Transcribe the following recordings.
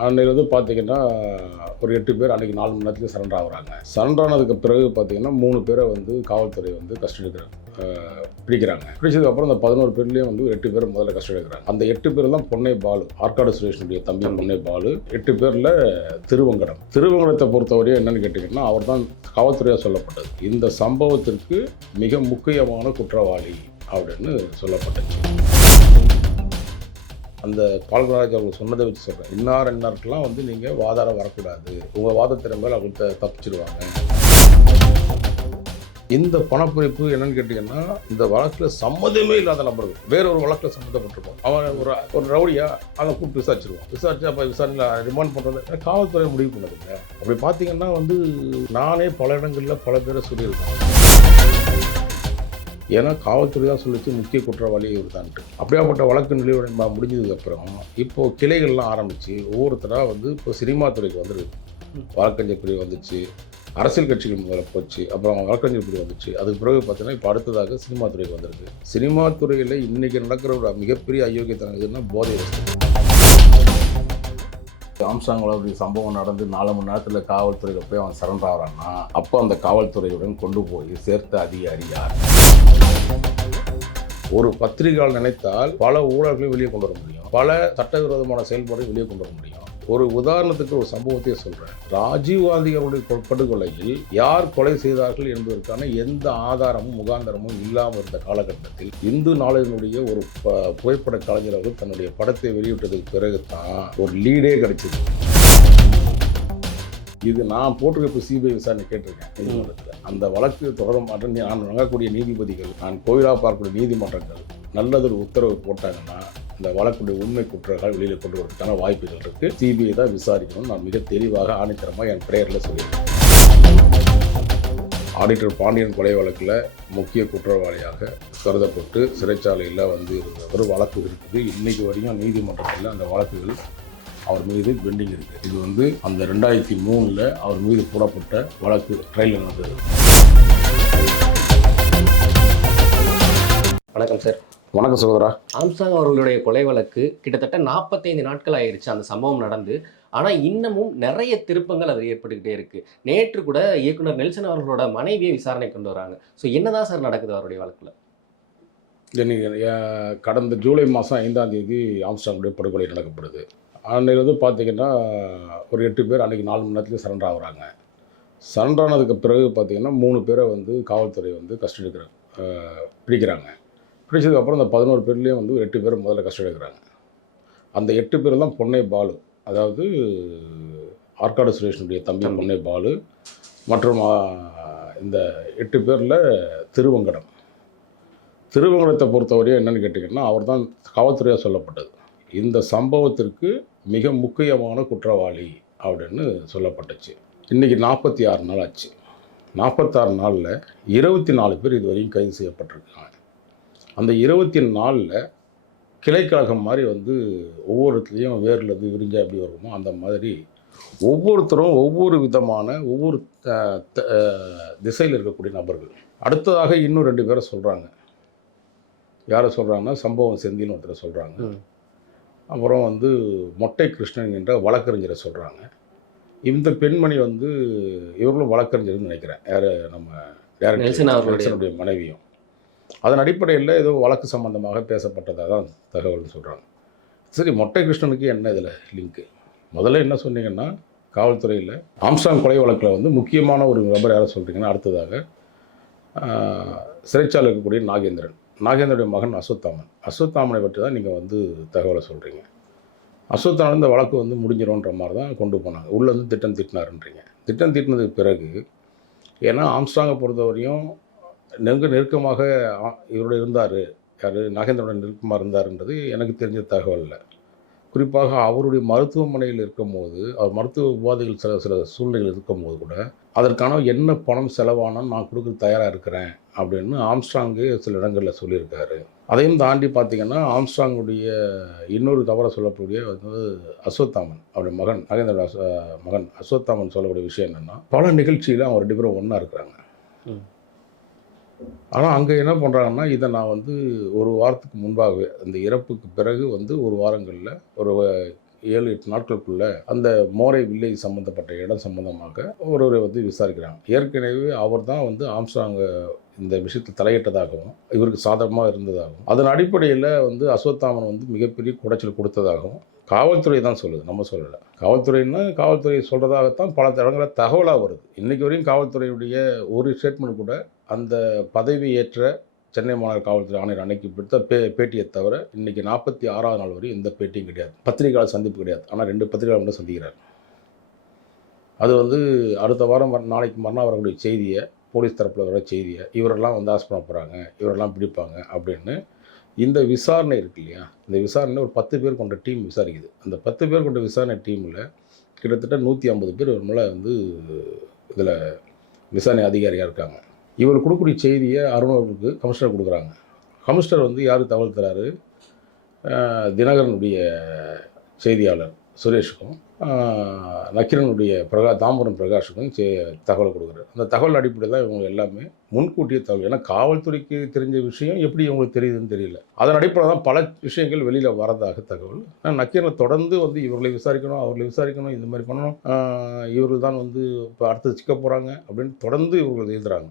அன்னையில் வந்து பார்த்தீங்கன்னா ஒரு எட்டு பேர் அன்றைக்கி நாலு மணி நேரத்துக்கு சரண்டர் ஆகுறாங்க. சரண்டர் ஆனதுக்கு பிறகு பார்த்தீங்கன்னா மூணு பேரை வந்து காவல்துறை வந்து கஸ்டடி எடுக்கிறாங்க பிடிக்கிறாங்க. பிடிச்சதுக்கப்புறம் அந்த பதினோரு பேர்லேயும் வந்து எட்டு பேர் முதல்ல கஸ்டடி எடுக்கிறாங்க. அந்த எட்டு பேர் தான் பொன்னை பாலு ஆற்காடு சுரேஷனுடைய தம்பி பொன்னை பாலு எட்டு பேரில் திருவங்கடம். திருவங்கடத்தை பொறுத்தவரையும் என்னன்னு கேட்டிங்கன்னா அவர் தான் காவல்துறையாக சொல்லப்பட்டது. இந்த சம்பவத்திற்கு மிக முக்கியமான குற்றவாளி அப்படின்னு சொல்லப்பட்டுச்சு அந்த பால்கராஜ் அவங்க சொன்னதை வச்சு சொல்கிறேன் இன்னார் இன்னாருக்கெல்லாம் வந்து நீங்கள் வாதாட வரக்கூடாது. உங்கள் வாதத்திற மேலே அவங்க தப்பிச்சிடுவாங்க தப்பிச்சிருவாங்க. இந்த பணப்பறிப்பு என்னன்னு கேட்டிங்கன்னா இந்த வழக்கில் சம்மதமே இல்லாத நபர்கள். வேற ஒரு வழக்கில் சம்மந்தப்பட்டிருப்போம் அவன் ஒரு ஒரு ரவுடியா அதை கூப்பிட்டு விசாரிச்சிருவான். விசாரிச்சு அப்போ விசாரணையில் ரிமாண்ட் பண்ணுறது காவல்துறை முடிவு பண்ணதுங்க அப்படி பார்த்தீங்கன்னா வந்து நானே பல இடங்களில் பல பேரை சொல்லியிருக்கேன். ஏன்னா காவல்துறை தான் சொல்லிச்சு முக்கிய குற்றவாளி இவர் தான்ட்டு அப்படியாப்பட்ட வழக்கு நிலையுடன் முடிஞ்சதுக்கப்புறம் இப்போ கிளைகள்லாம் ஆரம்பித்து ஒவ்வொருத்தராக வந்து இப்போ சினிமா துறைக்கு வந்துருக்கு வழக்கறிஞர் பிரிவு வந்துச்சு அரசியல் கட்சிகள் முதல்ல போச்சு அப்புறம் வழக்கறிஞர் பிரிவு வந்துச்சு. அதுக்கு பிறகு பார்த்தீங்கன்னா இப்போ அடுத்ததாக சினிமா துறைக்கு வந்திருக்கு. சினிமா துறையில் இன்றைக்கி நடக்கிற ஒரு மிகப்பெரிய அயோக்கியத்தனம் எதுன்னா போதை ஆம்சாங்கில் ஒரு சம்பவம் நடந்து நாலு மணி நேரத்தில் காவல்துறையில் போய் அவன் சரண்டர் ஆகிறான்னா அப்போ அந்த காவல்துறையுடன் கொண்டு போய் சேர்த்த அதிகாரி யார்? ஒரு பத்திரிகையால் நினைத்தால் பல ஊழல்களை வெளியே கொண்டு வர முடியும். பல சட்டவிரோதமான செயல்பாடுகளை வெளியே கொண்டு வர முடியும். ஒரு உதாரணத்துக்கு ஒரு சம்பவத்தையே சொல்கிறேன் ராஜீவ்காந்தி அவருடைய படுகொலையில் யார் கொலை செய்தார்கள் என்பதற்கான எந்த ஆதாரமும் முகாந்தரமும் இல்லாமல் இருந்த காலகட்டத்தில் இந்து நாளினுடைய ஒரு ப- புகைப்பட கலைஞர் அவர்கள் தன்னுடைய படத்தை வெளியிட்டதுக்கு பிறகு தான் ஒரு லீடே கிடைச்சது. இது நான் போட்டிருக்க இப்போ சிபிஐ விசாரணை கேட்டிருக்கேன் நீதிமன்றத்தில். அந்த வழக்கு தொடர மாட்டேன் நான் வழங்கக்கூடிய நீதிபதிகள் நான் கோயிலாக பார்க்கக்கூடிய நீதிமன்றங்கள் நல்லதொரு உத்தரவு போட்டாங்கன்னா இந்த வழக்குடைய உண்மை குற்றங்கள் வெளியில் கொண்டு வரதுக்கான வாய்ப்புகள் இருக்கு. சிபிஐ தான் விசாரிக்கணும் நான் மிக தெளிவாக ஆணித்தரமாக என் பிரேயரில் சொல்லியிருக்கேன். ஆடிட்டர் பாண்டியன் கொலை வழக்கில் முக்கிய குற்றவாளியாக கருதப்பட்டு சிறைச்சாலையில் வந்து இருந்தவர் வழக்கு இருக்குது. இன்னைக்கு வரையும் நீதிமன்றத்தில் அந்த வழக்குகள் அவர் மீது பெண்டிங் இருக்குது இது வந்து அந்த ரெண்டாயிரத்தி மூணில் அவர் மீது போடப்பட்ட வழக்கு ட்ரையல் நடந்தது. வணக்கம் சார். வணக்கம் சகோதரா. ஆம்சாங் அவர்களுடைய கொலை வழக்கு கிட்டத்தட்ட நாற்பத்தைந்து நாட்கள் ஆயிருச்சு. அந்த சம்பவம் நடந்து ஆனால் இன்னமும் நிறைய திருப்பங்கள் அது ஏற்பட்டுக்கிட்டே இருக்கு. நேற்று கூட இயக்குனர் நெல்சன் அவர்களோட மனைவியை விசாரணை கொண்டு வராங்க. ஸோ என்னதான் சார் நடக்குது அவருடைய வழக்கில்? கடந்த ஜூலை மாதம் ஐந்தாம் தேதி ஆம்ஸ்டாங்குடைய படுகொலை நடக்கப்படுது. அன்னைக்கு வந்து பார்த்தீங்கன்னா ஒரு எட்டு பேர் அன்றைக்கி நாலு மணி நேரத்துக்கு சரண்டர் ஆகுறாங்க. சரண்டர் ஆனதுக்கு பிறகு பார்த்தீங்கன்னா மூணு பேரை வந்து காவல்துறை வந்து கஸ்டடி எடுக்கிறாங்க பிடிக்கிறாங்க. பிடிச்சதுக்கப்புறம் அந்த பதினோரு பேர்லேயும் வந்து எட்டு பேர் முதல்ல கஸ்டடி எடுக்கிறாங்க. அந்த எட்டு பேர் தான் பொன்னை பாலு. அதாவது ஆற்காடு சுரேஷனுடைய தம்பி. பொன்னை பாலு. மற்றும் இந்த எட்டு பேரில் திருவங்கடம். திருவங்கடத்தை பொறுத்தவரையும் என்னன்னு கேட்டிங்கன்னா அவர் தான் காவல்துறையாக சொல்லப்பட்டது. இந்த சம்பவத்திற்கு மிக முக்கியமான குற்றவாளி அப்படின்னு சொல்லப்பட்டுச்சு. இன்றைக்கி நாற்பத்தி ஆறு நாள் ஆச்சு. நாற்பத்தாறு நாளில் இருபத்தி நாலு பேர் இதுவரையும் கைது செய்யப்பட்டிருக்காங்க. அந்த இருபத்தி நாலில் கிளைக்கழகம் மாதிரி வந்து ஒவ்வொருத்துலேயும் வேர்லேருந்து விரிஞ்சா எப்படி வருமோ அந்த மாதிரி ஒவ்வொருத்தரும் ஒவ்வொரு விதமான ஒவ்வொரு த- த- திசையில் இருக்கக்கூடிய நபர்கள். அடுத்ததாக இன்னும் ரெண்டு பேரை சொல்கிறாங்க யாரை சொல்கிறாங்கன்னா சம்பவம் செந்தின்னு ஒருத்தரை சொல்கிறாங்க அப்புறம் வந்து மொட்டை கிருஷ்ணன் என்ற வழக்கறிஞரை சொல்கிறாங்க இந்த பெண்மணி வந்து இவர்களும் வழக்கறிஞர்னு நினைக்கிறேன். யார்? நம்ம நெல்சனுடைய மனைவியும். அதன் அடிப்படையில் ஏதோ வழக்கு சம்பந்தமாக பேசப்பட்டதாக தான் தகவல் சொல்கிறாங்க சரி மொட்டை கிருஷ்ணனுக்கு என்ன இதில் லிங்க்கு முதல்ல என்ன சொன்னீங்கன்னா காவல்துறையில் ஆம்ஸ்டாங் கொலை வழக்கில் வந்து முக்கியமான ஒரு நபர் யாரை சொல்கிறீங்கன்னா அடுத்ததாக சிறைச்சாலை இருக்கக்கூடிய நாகேந்திரன். நாகேந்தருடைய மகன் அஸ்வத்தாமன். அஸ்வத்தாமனை பற்றி தான் நீங்கள் வந்து தகவலை சொல்கிறீங்க அஸ்வத்தாமன் இந்த வழக்கு வந்து முடிஞ்சிடும்ன்ற மாதிரி தான் கொண்டு போனாங்க. உள்ளே வந்து திட்டம் திட்டினாருன்றீங்க. திட்டம் திட்டினதுக்கு பிறகு ஏன்னா ஆம்ஸ்டாங்கை பொறுத்தவரையும் நெருங்க நெருக்கமாக இவரோட இருந்தார். யார்? நாகேந்திரோட நெருக்கமாக இருந்தாருன்றது எனக்கு தெரிஞ்ச தகவல் இல்லை. குறிப்பாக அவருடைய மருத்துவமனையில் இருக்கும்போது அவர் மருத்துவ உபாதைகள் சில சில சூழ்நிலைகள் இருக்கும்போது கூட அதற்கான என்ன பணம் செலவானாலும் நான் கொடுக்க தயாராக இருக்கிறேன். அப்படின்னு ஆம்ஸ்ட்ராங்கு சில இடங்களில் சொல்லியிருக்காரு அதையும் தாண்டி பார்த்தீங்கன்னா ஆம்ஸ்ட்ராங்குடைய இன்னொரு தவற சொல்லக்கூடிய வந்து அஸ்வத்தாமன் அவருடைய மகன் நாகேந்திர அஸ்வ மகன் அஸ்வத்தாமன் சொல்லக்கூடிய விஷயம் என்னென்னா பல நிகழ்ச்சியில் அவங்க ரெண்டு பேரும் ஒன்றா இருக்கிறாங்க. ஆனால் அங்கே என்ன பண்ணுறாங்கன்னா இதை நான் வந்து ஒரு வாரத்துக்கு முன்பாகவே அந்த இறப்புக்கு பிறகு வந்து ஒரு வாரங்களில் ஒரு ஏழு எட்டு நாட்களுக்குள்ள அந்த மோரை வில்லேஜ் சம்மந்தப்பட்ட இடம் சம்பந்தமாக ஒருவரை வந்து விசாரிக்கிறாங்க. ஏற்கனவே அவர் தான் வந்து ஆம்ஸ்டாங் இந்த விஷயத்தில் தலையிட்டதாகவும் இவருக்கு சாதகமாக இருந்ததாகவும் அதன் அடிப்படையில் வந்து அஸ்வத்தாமன் வந்து மிகப்பெரிய குடைச்சல் கொடுத்ததாகவும் காவல்துறை தான் சொல்லுது. நம்ம சொல்லலை. காவல்துறைன்னா காவல்துறை சொல்கிறதாகத்தான் பல இடங்களில் தகவலாக வருது. இன்றைக்கி வரையும் காவல்துறையுடைய ஒரு ஸ்டேட்மெண்ட் கூட அந்த பதவி ஏற்ற சென்னை மாநகர காவல்துறை ஆணையர் அன்னைக்கு கொடுத்த பே பேட்டியை தவிர இன்றைக்கி நாற்பத்தி ஆறாவது நாள் வரையும் எந்த பேட்டியும் கிடையாது. பத்திரிகையாளர் சந்திப்பு கிடையாது. ஆனால் ரெண்டு பத்திரிகையாளர் மட்டும் சந்திக்கிறார். அது வந்து அடுத்த வாரம் மறு- நாளைக்கு மறுநாள் வரக்கூடிய செய்தியை போலீஸ் தரப்பில் வர செய்தியை இவரெல்லாம் வந்து ஆஸ் பண்ண போகிறாங்க இவரெல்லாம் பிடிப்பாங்க அப்படின்னு இந்த விசாரணை இருக்கு இல்லையா? இந்த விசாரணை ஒரு பத்து பேர் கொண்ட டீம் விசாரிக்குது. அந்த பத்து பேர் கொண்ட விசாரணை டீமில் கிட்டத்தட்ட நூற்றி ஐம்பது பேர் ஒரு மேலே வந்து இதில் விசாரணை அதிகாரியாக இருக்காங்க. இவர் கொடுக்கக்கூடிய செய்தியை அருண் அவர்களுக்கு கமிஷனர் கொடுக்குறாங்க. கமிஷனர் வந்து யார் தகவல் தராரு? தினகரனுடைய செய்தியாளர் சுரேஷுக்கும் நக்கிரனுடைய பிரகா தாம்பரம் பிரகாஷுக்கும் சே தகவல் கொடுக்குறாரு. அந்த தகவல் அடிப்படையில் தான் இவங்க எல்லாமே முன்கூட்டியே தகவல். ஏன்னா காவல்துறைக்கு தெரிஞ்ச விஷயம் எப்படி இவங்களுக்கு தெரியுதுன்னு தெரியல. அதன் அடிப்படையில் தான் பல விஷயங்கள் வெளியில் வரதாக தகவல். ஆனால் நக்கீரனை தொடர்ந்து வந்து இவர்களை விசாரிக்கணும் அவர்களை விசாரிக்கணும் இந்த மாதிரி பண்ணணும். இவர்கள் தான் வந்து இப்போ அடுத்து சிக்க போகிறாங்க அப்படின்னு தொடர்ந்து இவர்கள் எழுதுகிறாங்க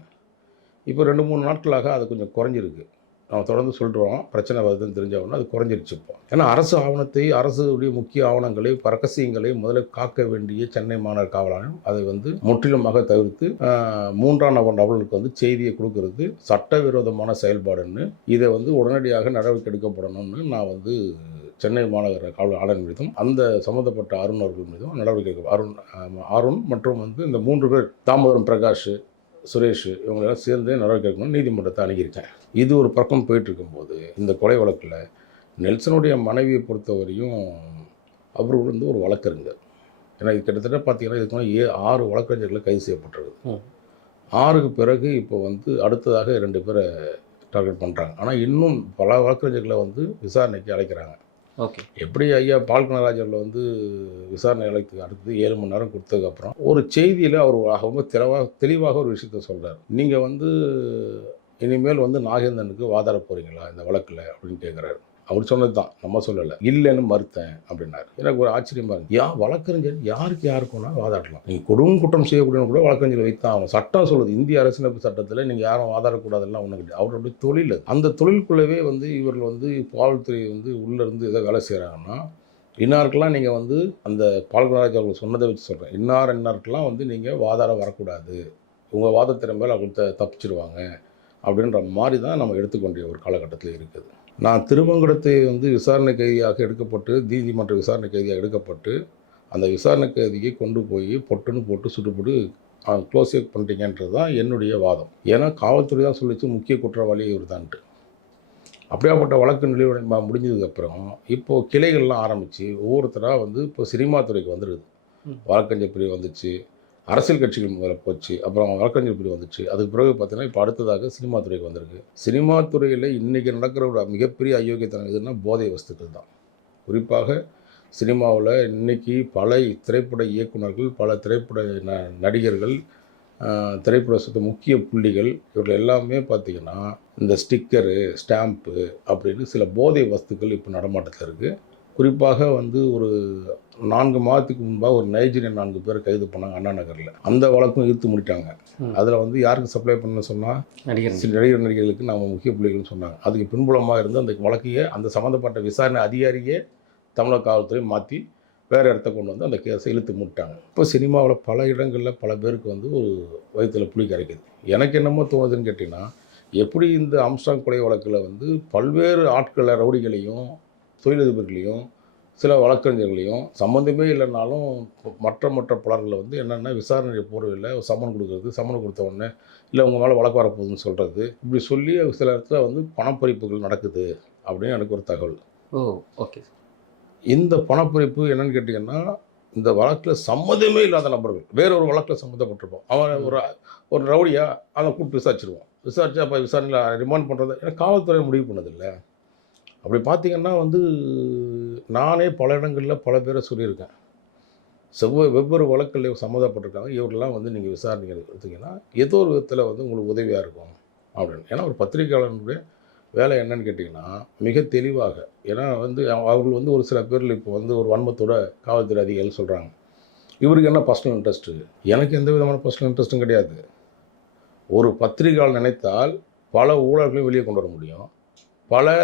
இப்போ ரெண்டு மூணு நாட்களாக அது கொஞ்சம் குறைஞ்சிருக்கு. நம்ம தொடர்ந்து சொல்கிறோம் பிரச்சனை வருதுன்னு தெரிஞ்சவொன்னே அது குறைஞ்சிருச்சு இப்போ. ஏன்னா அரசு ஆவணத்தை அரசுடைய முக்கிய ஆவணங்களை பரகசியங்களை முதல்ல காக்க வேண்டிய சென்னை மாநகர காவல் ஆணையம் அதை வந்து முற்றிலுமாக தவிர்த்து மூன்றாம் நபர் நபர்களுக்கு வந்து செய்தியை கொடுக்கறது சட்டவிரோதமான செயல்பாடுன்னு இதை வந்து உடனடியாக நடவடிக்கை எடுக்கப்படணும்னு நான் வந்து சென்னை மாநகர காவல் ஆணையம் மீதும் அந்த சம்மந்தப்பட்ட அருண் அவர்கள் மீதும் நடவடிக்கை அருண் அருண் மற்றும் வந்து இந்த மூன்று பேர் தாமோதரம் பிரகாஷ் சுரேஷ் இவங்களெல்லாம் சேர்ந்து நடவடிக்கை எடுக்கணும்னு நீதிமன்றத்தை அணுகியிருக்கேன். இது ஒரு பக்கம் போயிட்டு இருக்கும்போது இந்த கொலை வழக்கில் நெல்சனுடைய மனைவியை பொறுத்தவரையும் அவர் வந்து ஒரு வழக்கறிஞர் ஏன்னா இது கிட்டத்தட்ட பார்த்தீங்கன்னா இதுக்கு ஏ ஆறு வழக்கறிஞர்களை கைது செய்யப்பட்டிருக்கு. ஆறுக்கு பிறகு இப்போ வந்து அடுத்ததாக ரெண்டு பேரை டார்கெட் பண்ணுறாங்க ஆனால் இன்னும் பல வழக்கறிஞர்களை வந்து விசாரணைக்கு அழைக்கிறாங்க. ஓகே. எப்படி ஐயா பால்கனராஜரில் வந்து விசாரணை அழைத்து அடுத்து ஏழு மணி நேரம் கொடுத்ததுக்கப்புறம் ஒரு செய்தியில் அவர் ரொம்ப தெளிவாக தெளிவாக ஒரு விஷயத்த சொல்கிறார் நீங்கள் வந்து இனிமேல் வந்து நாகேந்திரனுக்கு வாதாட போகிறீங்களா இந்த வழக்கில் அப்படின்னு கேட்குறாரு அவர் சொன்னது தான். நம்ம சொல்லலை. இல்லைன்னு மறுத்தேன் அப்படின்னாரு. எனக்கு ஒரு ஆச்சரியமா இருக்கு யா வழக்கறிஞர்? யாருக்கு யாருக்கும்னா வாதாடலாம் நீங்கள் கொடும் குற்றம் செய்யக்கூடிய கூட வழக்கறிஞர் வைத்தான் ஆகணும். சட்டம் சொல்லுது. இந்திய அரசியலமைப்பு சட்டத்தில் நீங்கள் யாரும் வாதாடக்கூடாதுலாம் ஒன்றும் கிடையாது. அவருடைய தொழில் அது. அந்த தொழிலுக்குள்ளவே வந்து இவர்கள் வந்து காவல்துறை வந்து உள்ளே இருந்து ஏதோ வேலை செய்கிறாங்கன்னா இன்னாருக்கெல்லாம் நீங்கள் வந்து அந்த பால்குணராஜ் அவர்கள் சொன்னதை வச்சு சொல்கிறேன் இன்னார் இன்னாருக்கெல்லாம் வந்து நீங்கள் வாதாட வரக்கூடாது. உங்கள் வாதத்திறன் மேலே அவங்க த- தப்பிச்சிருவாங்க. அப்படின்ற மாதிரி தான் நம்ம எடுத்துக்கொண்டிய ஒரு காலகட்டத்தில் இருக்குது. நான் திருமங்கலத்தை வந்து விசாரணை கைதியாக எடுக்கப்பட்டு நீதிமன்ற விசாரணை கைதியாக எடுக்கப்பட்டு அந்த விசாரணை கைதியை கொண்டு போய் பொட்டுன்னு போட்டு சுட்டு போட்டு க்ளோஸ் பண்ணிட்டீங்கன்றது தான் என்னுடைய வாதம். ஏன்னா காவல்துறை தான் சொல்லிச்சு முக்கிய குற்றவாளி இவர் தான்ட்டு அப்படியாப்பட்ட வழக்கு நிலுவை ம- முடிஞ்சதுக்கப்புறம் இப்போது கிளைகள்லாம் ஆரம்பித்து ஒவ்வொருத்தராக வந்து இப்போ சினிமா துறைக்கு வந்துடுது. வழக்கறிஞர் பிரிவு வந்துச்சு. அரசியல் கட்சிகள் முதல்ல போச்சு அப்புறம் வழக்கறிஞர் பிரிவு வந்துச்சு. அதுக்கு பிறகு பார்த்தீங்கன்னா இப்போ அடுத்ததாக சினிமா துறைக்கு வந்திருக்கு. சினிமா துறையில் இன்றைக்கி நடக்கிற ஒரு மிகப்பெரிய அயோக்கியத்தனம் எதுன்னா போதை வஸ்துக்கள் தான். குறிப்பாக சினிமாவில் இன்னைக்கு பல திரைப்பட இயக்குனர்கள் பல திரைப்பட ந நடிகர்கள் திரைப்பட சுத்த முக்கிய புள்ளிகள் இவர்கள் எல்லாமே பார்த்திங்கன்னா இந்த ஸ்டிக்கரு ஸ்டாம்ப்பு அப்படின்னு சில போதை வஸ்துக்கள் இப்போ நடமாட்டத்தில் இருக்குது குறிப்பாக வந்து ஒரு நான்கு மாதத்துக்கு முன்பாக ஒரு நைஜீரியன் நான்கு பேர் கைது பண்ணாங்க அண்ணா நகரில். அந்த வழக்கும் இழுத்து முடிட்டாங்க. அதில் வந்து யாருக்கு சப்ளை பண்ண சொன்னால் நடிகர் சில நடிகர் நடிகைகளுக்கு நம்ம முக்கிய புள்ளிகள்னு சொன்னாங்க. அதுக்கு பின்புலமாக இருந்து அந்த வழக்கையே அந்த சம்மந்தப்பட்ட விசாரணை அதிகாரியே தமிழக காவல்துறை மாற்றி வேறு இடத்த கொண்டு வந்து அந்த கேஸை இழுத்து மூட்டாங்க இப்போ சினிமாவில் பல இடங்களில் பல பேருக்கு வந்து ஒரு வயிற்றுல புளி கரைக்குது. எனக்கு என்னமோ தோணுதுன்னு கேட்டிங்கன்னா எப்படி இந்த ஆம்ஸ்டாங் கொலை வழக்கில் வந்து பல்வேறு ஆட்களை ரவுடிகளையும் தொழிலதிபர்களையும் சில வழக்கறிஞர்களையும் சம்மந்தமே இல்லைனாலும் மற்ற மற்ற பலர்களை வந்து என்னென்னா விசாரணை போகிறதில்ல சம்மன் கொடுக்குறது சம்மன் கொடுத்த உடனே இல்லை உங்கள் மேலே வழக்கு வரப்போகுதுன்னு சொல்கிறது இப்படி சொல்லி சில இடத்துல வந்து பணப்பறிப்புகள் நடக்குது அப்படின்னு எனக்கு ஒரு தகவல். Oh okay. இந்த பணப்பறிப்பு என்னன்னு கேட்டிங்கன்னா இந்த வழக்கில் சம்மந்தமே இல்லாத நபர்கள் வேற ஒரு வழக்கில் சம்மந்தப்பட்டிருப்போம். அவன் ஒரு ஒரு ரவுடியா அதை கூப்பிட்டு விசாரிச்சிருவோம் விசாரிச்சு அப்போ விசாரணையில் ரிமாண்ட் பண்ணுறது ஏன்னா காவல்துறை முடிவு பண்ணதில்லை. அப்படி பார்த்திங்கன்னா வந்து நானே பல இடங்களில் பல பேரை சொல்லியிருக்கேன். செவ்வ வெவ்வேறு வழக்கில் சம்மந்தப்பட்டிருக்காங்க. இவரெல்லாம் வந்து நீங்கள் விசாரணைகள் எடுத்தீங்கன்னா ஏதோ ஒரு விதத்தில் வந்து உங்களுக்கு உதவியாக இருக்கும் அப்படின்னு. ஏன்னா ஒரு பத்திரிகையாளனுடைய வேலை என்னன்னு கேட்டிங்கன்னா மிக தெளிவாக. ஏன்னா வந்து அவர்கள் வந்து ஒரு சில பேரில் இப்போ வந்து ஒரு வன்மத்தோட காவல்துறை அதிகாரிகள் சொல்கிறாங்க இவருக்கு என்ன பர்சனல் இன்ட்ரெஸ்ட்டு எனக்கு எந்த விதமான பர்சனல் இன்ட்ரெஸ்ட்டும் கிடையாது. ஒரு பத்திரிகையாளர் நினைத்தால் பல ஊழல்களையும் வெளியே கொண்டு வர முடியும். பல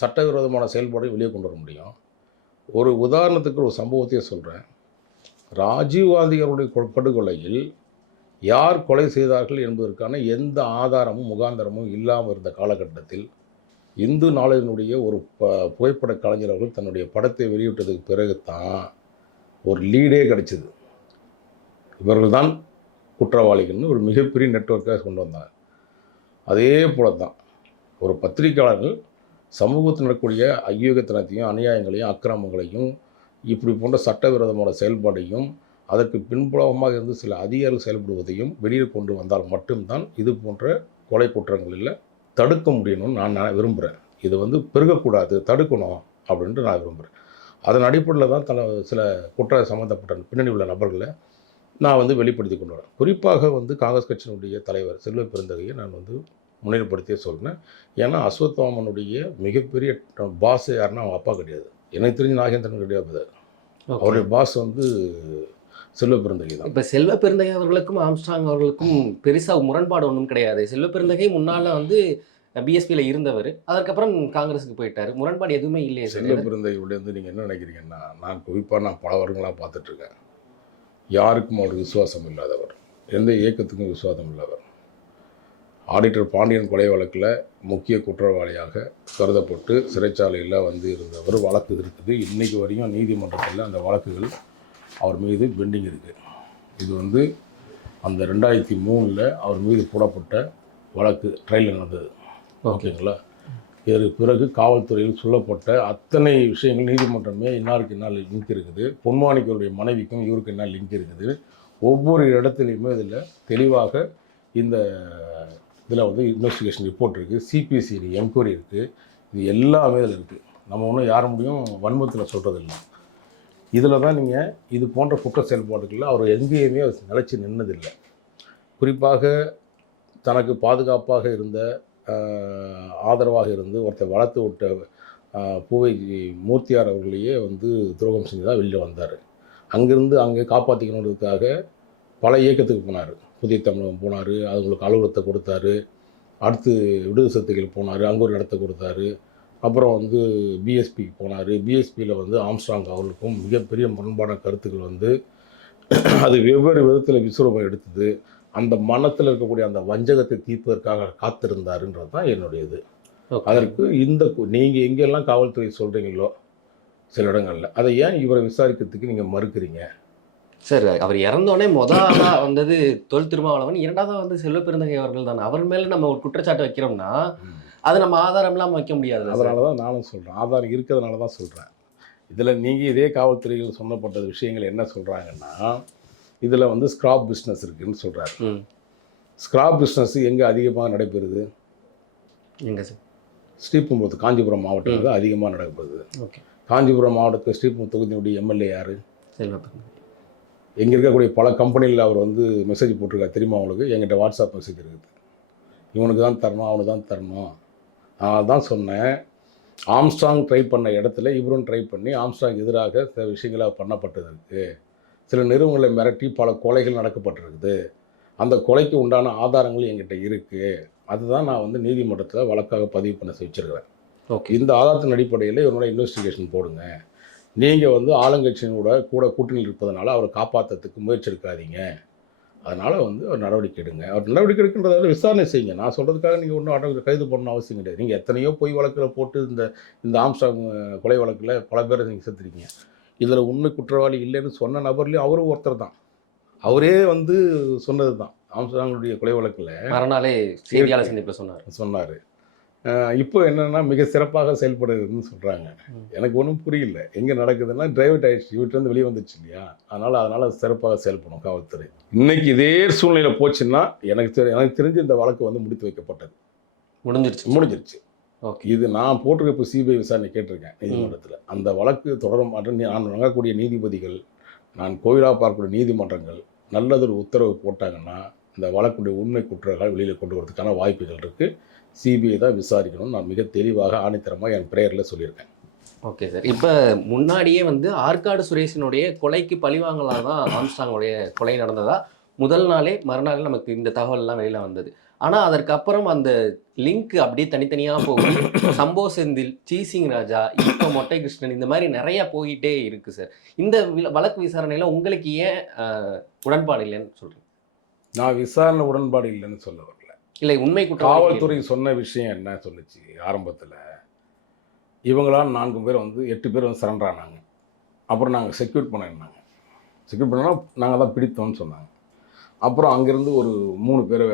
சட்டவிரோதமான செயல்பாடு வெளியே கொண்டு வர முடியும். ஒரு உதாரணத்துக்கு ஒரு சம்பவத்தையே சொல்கிறேன் ராஜீவ்காந்தி அவருடைய படுகொலையில் யார் கொலை செய்தார்கள் என்பதற்கான எந்த ஆதாரமும் முகாந்தரமும் இல்லாமல் இருந்த காலகட்டத்தில் இந்து நாளினுடைய ஒரு ப புகைப்பட கலைஞர் அவர்கள் தன்னுடைய படத்தை வெளியிட்டதுக்கு பிறகு தான் ஒரு லீடே கிடைச்சிது. இவர்கள் தான் குற்றவாளிகள்னு ஒரு மிகப்பெரிய நெட்வொர்க்காக கொண்டு வந்தாங்க. அதே போல தான் ஒரு பத்திரிக்கையாளர்கள் சமூகத்தில் நடக்கக்கூடிய ஐயோகத்தனத்தையும் அநியாயங்களையும் அக்கிரமங்களையும் இப்படி போன்ற சட்டவிரோதமான செயல்பாடையும் அதற்கு பின்புலமாக இருந்து சில அதிகாரிகள் செயல்படுவதையும் வெளியே கொண்டு வந்தால் மட்டும்தான் இது போன்ற கொலை குற்றங்களில் தடுக்க முடியணும்னு நான் நான் விரும்புகிறேன் இது வந்து பெருகக்கூடாது தடுக்கணும் அப்படின்ட்டு நான் விரும்புகிறேன் அதன் அடிப்படையில் தான் தல சில குற்ற சம்மந்தப்பட்ட பின்னணி உள்ள நபர்களை நான் வந்து வெளிப்படுத்தி கொண்டு வரேன். குறிப்பாக வந்து காங்கிரஸ் கட்சியினுடைய தலைவர் செல்வ பெருந்தகையை நான் வந்து முன்னிலைப்படுத்தியே சொல்கிறேன் ஏன்னா அஸ்வத்தாமனுடைய மிகப்பெரிய பாஸ் யாருன்னா அவங்க அப்பா கிடையாது. எனக்கு தெரிஞ்சு நாகேந்திரன் கிடையாது அவருடைய பாஸ் வந்து செல்வ பெருந்தகை தான். இப்ப செல்வ பெருந்தகை அவர்களுக்கும் ஆம்ஸ்ட்ராங் அவர்களுக்கும் பெருசா முரண்பாடு ஒன்றும் கிடையாது. செல்வ பெருந்தகை முன்னால வந்து பிஎஸ்பியில் இருந்தவர். அதற்கப்புறம் காங்கிரஸுக்கு போயிட்டாரு. முரண்பாடு எதுவுமே இல்லையே செல்வ வந்து நீங்கள் என்ன நினைக்கிறீங்கன்னா நான் குறிப்பாக நான் பல வருடங்களாக பார்த்துட்ருக்கேன் யாருக்கும் அவர் விசுவாசம் இல்லாதவர். எந்த இயக்கத்துக்கும் விசுவாசம் இல்லாதவர். ஆடிட்டர் பாண்டியன் கொலை வழக்கில் முக்கிய குற்றவாளியாக கருதப்பட்டு சிறைச்சாலையில் வந்து இருந்தவர் வழக்கு இருக்குது. இன்றைக்கு வரையும் நீதிமன்றத்தில் அந்த வழக்குகள் அவர் மீது பெண்டிங் இருக்குது இது வந்து அந்த ரெண்டாயிரத்தி மூணில் அவர் மீது போடப்பட்ட வழக்கு ட்ரையல் நடந்தது. ஓகேங்களா? இதற்கு பிறகு காவல்துறையில் சொல்லப்பட்ட அத்தனை விஷயங்கள் நீதிமன்றமே இன்னாருக்கு என்ன லிங்க் இருக்குது. பொன்மாணிக்கருடைய மனைவிக்கும் இவருக்கு என்ன லிங்க் இருக்குது. ஒவ்வொரு இடத்துலையுமே இதில் தெளிவாக இந்த இதில் வந்து இன்வெஸ்டிகேஷன் ரிப்போர்ட் இருக்குது சிபிசிடி என்கொயரி இருக்குது இது எல்லாமே இதில் இருக்குது நம்ம ஒன்றும் யார் முடியும் வன்மத்தில் சொல்கிறதில்ல இதில் தான் நீங்கள் இது போன்ற குற்ற செயல்பாடுகளில் அவர் எங்கேயுமே அவர் நிலச்சி நின்னதில்லை. குறிப்பாக தனக்கு பாதுகாப்பாக இருந்த ஆதரவாக இருந்து ஒருத்தர் வளர்த்து விட்ட பூவை மூர்த்தியார் அவர்களையே வந்து துரோகம் செஞ்சு தான் வெளியில் வந்தார். அங்கேருந்து அங்கே காப்பாற்றிக்கணுன்றதுக்காக பல இயக்கத்துக்கு போனார். புதிய தமிழகம் போனார் அவங்களுக்கு அலுவலகத்தை கொடுத்தாரு அடுத்து விடுதலை சக்திகள் போனார் அங்கே ஒரு இடத்த கொடுத்தாரு. அப்புறம் வந்து பிஎஸ்பிக்கு போனார். பிஎஸ்பியில் வந்து ஆம்ஸ்ட்ராங் அவர்களுக்கும் மிகப்பெரிய முரண்பான கருத்துக்கள் வந்து அது வெவ்வேறு விதத்தில் விஸ்வரூபம் எடுத்தது. அந்த மனத்தில் இருக்கக்கூடிய அந்த வஞ்சகத்தை தீர்ப்பதற்காக காத்திருந்தாருன்றது தான் என்னுடைய இது அதற்கு இந்த நீங்கள் எங்கெல்லாம் காவல்துறை சொல்கிறீங்களோ சில இடங்களில் அதை ஏன் இவரை விசாரிக்கிறதுக்கு நீங்கள் மறுக்கிறீங்க? சார் அவர் இறந்தோடனே முத ஆளா வந்தது தொல் திருமாவளவன் இரண்டாவது வந்து செல்வ பெருந்தகை அவர்கள் தான். அவர் மேல நம்ம ஒரு குற்றச்சாட்டு வைக்கிறோம்னா அது நம்ம ஆதாரம் இல்லாம வைக்க முடியாது அதனால தான் நானும் சொல்கிறேன் ஆதாரம் இருக்கிறதுனால தான் சொல்கிறேன் இதில் நீங்கள் இதே காவல்துறையில் சொன்னப்பட்ட விஷயங்கள் என்ன சொல்கிறாங்கன்னா இதில் வந்து ஸ்கிராப் பிஸ்னஸ் இருக்குன்னு சொல்கிறாரு ஸ்கிராப் பிஸ்னஸ் எங்கே அதிகமாக நடைபெறுது? எங்க சார்? ஸ்ரீபெரும்புத்தூர் காஞ்சிபுரம் மாவட்டத்தில் அதிகமாக நடைபெறுது. ஓகே. காஞ்சிபுரம் மாவட்டத்தில் ஸ்ரீபெரும்புத்தூர் தொகுதியினுடைய எம்எல்ஏ யார்? செல்வ எங்கே இருக்கக்கூடிய பல கம்பெனியில் அவர் வந்து மெசேஜ் போட்டிருக்காரு. தெரியுமா உங்களுக்கு? என்கிட்ட வாட்ஸ்அப் மெசேஜ் இருக்குது. இவனுக்கு தான் தரணும் அவனுக்கு தான் தரணும். நான் தான் சொன்னேன். ஆம்ஸ்ட்ராங் ட்ரை பண்ண இடத்துல இவரும் ட்ரை பண்ணி ஆம்ஸ்ட்ராங் எதிராக சில விஷயங்களாக பண்ணப்பட்டது இருக்குது சில நிறுவனங்களை மிரட்டி பல கொலைகள் நடக்கப்பட்டிருக்குது. அந்த கொலைக்கு உண்டான ஆதாரங்கள் என்கிட்ட இருக்குது அதுதான் நான் வந்து நீதிமன்றத்தில் வழக்காக பதிவு பண்ண வச்சிருக்கிறேன். ஓகே இந்த ஆதாரத்தின் அடிப்படையில் இவனோட இன்வெஸ்டிகேஷன் போடுங்க. நீங்கள் வந்து ஆளுங்கட்சியினோட கூட கூட்டணியில் இருப்பதனால அவரை காப்பாற்றுறதுக்கு முயற்சி எடுக்காதீங்க அதனால் வந்து அவர் நடவடிக்கை எடுங்க. அவர் நடவடிக்கை எடுக்கின்றதால விசாரணை செய்யுங்க. நான் சொல்கிறதுக்காக நீங்கள் ஒன்றும் அடவு கைது பண்ணணும் அவசியம் கிடையாது. நீங்கள் எத்தனையோ பொய் வழக்கில் போட்டு இந்த இந்த ஆம்ஸ்டாங் கொலை வழக்கில் பல பேரை நீங்கள் செத்துருக்கீங்க இதில் உண்மை குற்றவாளி இல்லைன்னு சொன்ன நபர்லேயும் அவரும் ஒருத்தர் தான். அவரே வந்து சொன்னது தான் ஆம்ஸ்டாங்களுடைய கொலை வழக்கில் மறுநாளே செய்தியாளர் சந்திப்புல சொன்னார். சொன்னார். இப்போ என்னென்னா மிக சிறப்பாக செயல்படுதுன்னு சொல்கிறாங்க. எனக்கு ஒன்றும் புரியல. எங்கே நடக்குதுன்னா டிரைவர்ட் ஆயிடுச்சு வீட்டிலேருந்து வெளியே வந்துச்சு இல்லையா? அதனால் அதனால் சிறப்பாக செயல்படும் காவல்துறை. இன்னைக்கு இதே சூழ்நிலை போச்சுன்னா எனக்கு தெரி எனக்கு தெரிஞ்சு இந்த வழக்கு வந்து முடித்து வைக்கப்பட்டது. முடிஞ்சிருச்சு. முடிஞ்சிருச்சு. ஓகே. இது நான் போட்டிருக்க இப்போ சிபிஐ விசாரணை கேட்டிருக்கேன் நீதிமன்றத்தில். அந்த வழக்கு தொடரும் மற்றும் நான் வழங்கக்கூடிய நீதிபதிகள் நான் கோயிலாக பார்க்கக்கூடிய நீதிமன்றங்கள் நல்லதொரு உத்தரவு போட்டாங்கன்னா இந்த வழக்குடைய உண்மை குற்றங்கள் வெளியில் கொண்டு வரதுக்கான வாய்ப்புகள் இருக்குது சிபிஐ தான் விசாரிக்கணும்னு நான் மிக தெளிவாக ஆணித்தரமாக என் ப்ரேயரில் சொல்லியிருக்கேன். Okay sir. இப்போ முன்னாடியே வந்து ஆற்காடு சுரேஷனுடைய கொலைக்கு பழிவாங்கலாம் தான் ஆம்ஸ்டாங்கோடைய கொலை நடந்ததா? முதல் நாளே மறுநாள் நமக்கு இந்த தகவல் எல்லாம் வெளியில வந்தது. ஆனா அதற்கு அப்புறம் அந்த லிங்க் அப்படியே தனித்தனியா போகுது. சம்போ செந்தில் சீசிங் ராஜா இப்போ மொட்டை கிருஷ்ணன் இந்த மாதிரி நிறைய போயிட்டே இருக்கு சார். இந்த வழக்கு விசாரணையில உங்களுக்கு ஏன் உடன்பாடு இல்லைன்னு சொல்றீங்க? நான் விசாரணை உடன்பாடு இல்லைன்னு சொல்ல வரல இல்லை உண்மை காவல்துறை சொன்ன விஷயம் என்ன சொல்லுச்சு ஆரம்பத்தில்? இவங்களாம் நான்கு பேர் வந்து எட்டு பேர் வந்து சரண்டர் ஆனாங்க. அப்புறம் நாங்கள் செக்யூர் பண்ணிருந்தாங்க செக்யூர் பண்ணா நாங்கள் தான் பிடித்தோம்னு சொன்னாங்க. அப்புறம் அங்கேருந்து ஒரு மூணு பேரை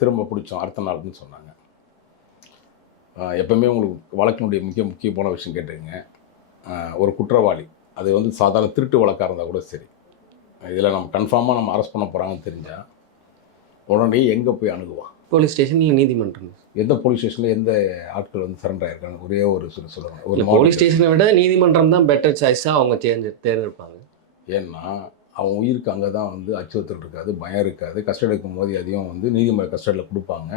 திரும்ப பிடிச்சோம் அடுத்த நாள்னு சொன்னாங்க. எப்பவுமே உங்களுக்கு வழக்கினுடைய முக்கிய முக்கியமான விஷயம் கேட்டுங்க ஒரு குற்றவாளி. அது வந்து சாதாரண திருட்டு வழக்காக இருந்தால் கூட சரி. இதில் நம்ம கன்ஃபார்மாக நம்ம அரெஸ்ட் பண்ண போகிறாங்கன்னு தெரிஞ்சால் உடனே எங்கே போய் அணுகுவான்? போலீஸ் ஸ்டேஷன் இல்லை நீதிமன்றம். எந்த போலீஸ் ஸ்டேஷனில் எந்த ஆட்கள் வந்து சரண்டர் ஆயிருக்காங்க? ஒரே ஒரு சொல்ல சொல்லுங்க. ஒரு. போலீஸ் ஸ்டேஷனை விட நீதிமன்றம் தான் பெட்டர் சாய்ஸாக அவங்க தேர்ந்து தேர்ந்தெடுப்பாங்க. ஏன்னா அவன் உயிருக்கு அங்கே தான் வந்து அச்சுறுத்தல் இருக்காது பயம் இருக்காது. கஸ்டடி எடுக்கும் போது அதையும் வந்து நீதிமன்ற கஸ்டடியில் கொடுப்பாங்க.